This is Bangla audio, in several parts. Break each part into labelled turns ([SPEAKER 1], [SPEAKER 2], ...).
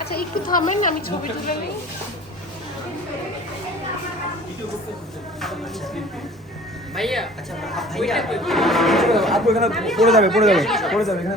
[SPEAKER 1] আচ্ছা একটু থামেন আমি ছবি তুলে নিই।
[SPEAKER 2] ভাইয়া আচ্ছা ভাইয়া।
[SPEAKER 3] আপু এখানে পড়ে যাবে পড়ে যাবে পড়ে যাবে এখানে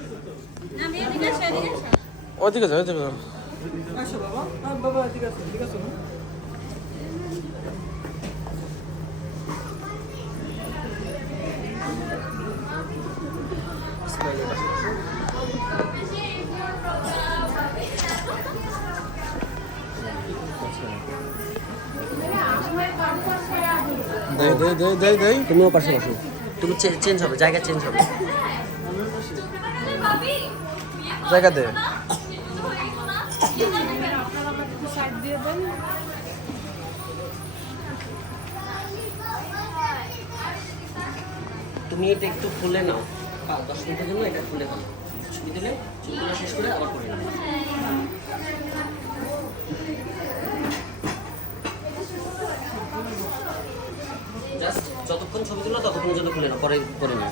[SPEAKER 4] ওদিকে যাও ওদিকে যাও। দেই দেই দেই দেই দেই।
[SPEAKER 2] তুমিও পাশে বসো। তুমি চেঞ্জ হবে জায়গা চেঞ্জ হবে।
[SPEAKER 4] জায়গা দে।
[SPEAKER 2] তুমি এটা একটু খুলে নাও। দশ মিনিটের জন্য এটা খুলে নাও ছবি দিলে ছবিগুলো শেষ করে আবার করে যতক্ষণ ছবি তুলো ততক্ষণ জন্য খুলে নাও, পরে করে নাও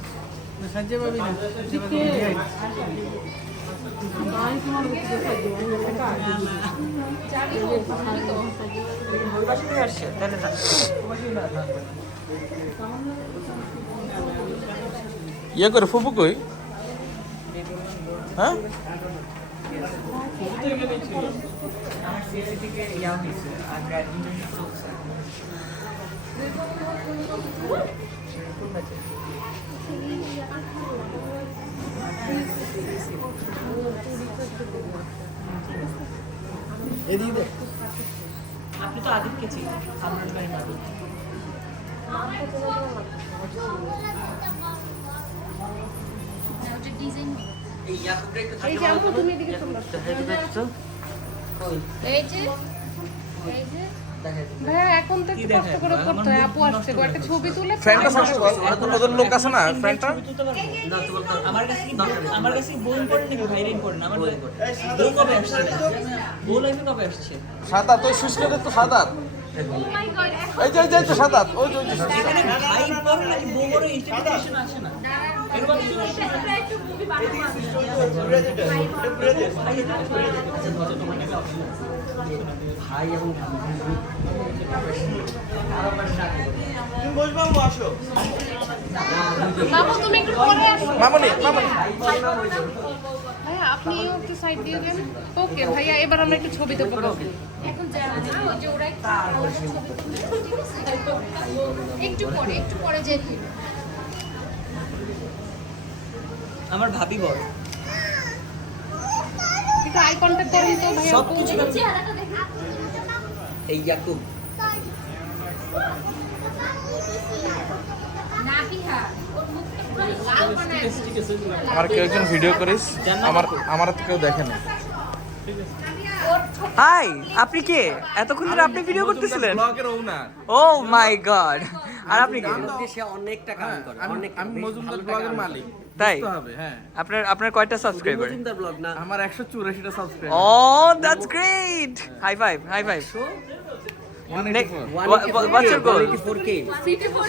[SPEAKER 4] ইয়ে করে ফুপু কই? হ্যাঁ?
[SPEAKER 5] আপনি তো আদিককে চিনেন আপনার বাড়ি মাদুর
[SPEAKER 2] এই ইয়াকুবটা একটু
[SPEAKER 1] এই যে তুমি এদিকে
[SPEAKER 6] এই যে এই যে।
[SPEAKER 1] ভাইয়া এখন তো একটু কষ্ট করে করতে হয়। আপু আসছে গো ছবি তুলে
[SPEAKER 4] ফ্রেন্ডটা সামনে বল ওদের লোক আছে না? ফ্রেন্ডটা
[SPEAKER 5] তুলতে পারব আমার কাছে কি আমার কাছে বই পড়ে নাকি ভাইরাইন পড়ে না? আমার বউ কবে আসছে? বউ লাইফে কবে আসছে?
[SPEAKER 4] সাদা তো সাদা এই যে এই যে সাদা ওই যে।
[SPEAKER 5] এখানে ভাই নাকি ইন্টারপ্রিটেশন আসে না?
[SPEAKER 2] ভাই এবং
[SPEAKER 1] বাবু তুমি একটু পরে আসো।
[SPEAKER 4] মামনি মামনি।
[SPEAKER 1] ভাইয়া আপনিও একটু সাইড দিয়ে দেন ওকে ভাইয়া এবার আমরা একটু ছবি দেবো
[SPEAKER 6] এখন? একটু পরে একটু পরে যেতে
[SPEAKER 5] আমার ভাবি বড়
[SPEAKER 1] একটু আই কন্ট্যাক্ট করুন তো ভাইয়া।
[SPEAKER 5] সব কিছু
[SPEAKER 2] এই ইয়াকুব।
[SPEAKER 6] না বিহা ওর মুখটা পুরো লাল বানায়
[SPEAKER 4] আমার কেউ একজন ভিডিও করিস? আমার আমার তো কেউ দেখে না।
[SPEAKER 5] হাই আপনি কে? এতক্ষণ ধরে আপনি ভিডিও করতেছিলেন?
[SPEAKER 4] ব্লগের ওনার
[SPEAKER 5] ও মাই গড আর আপনি কি?
[SPEAKER 2] সে অনেক টাকা
[SPEAKER 4] আমি মজুমদার ব্লগের মালিক।
[SPEAKER 5] তাই?
[SPEAKER 4] হ্যাঁ।
[SPEAKER 5] আপনার আপনার কয়টা সাবস্ক্রাইবার
[SPEAKER 2] মজুমদার ব্লগ না
[SPEAKER 4] আমার একশো চুরাশিটা subscribe
[SPEAKER 5] oh that's great high five high five What's your goal?
[SPEAKER 2] 184K
[SPEAKER 1] সিটি ফোর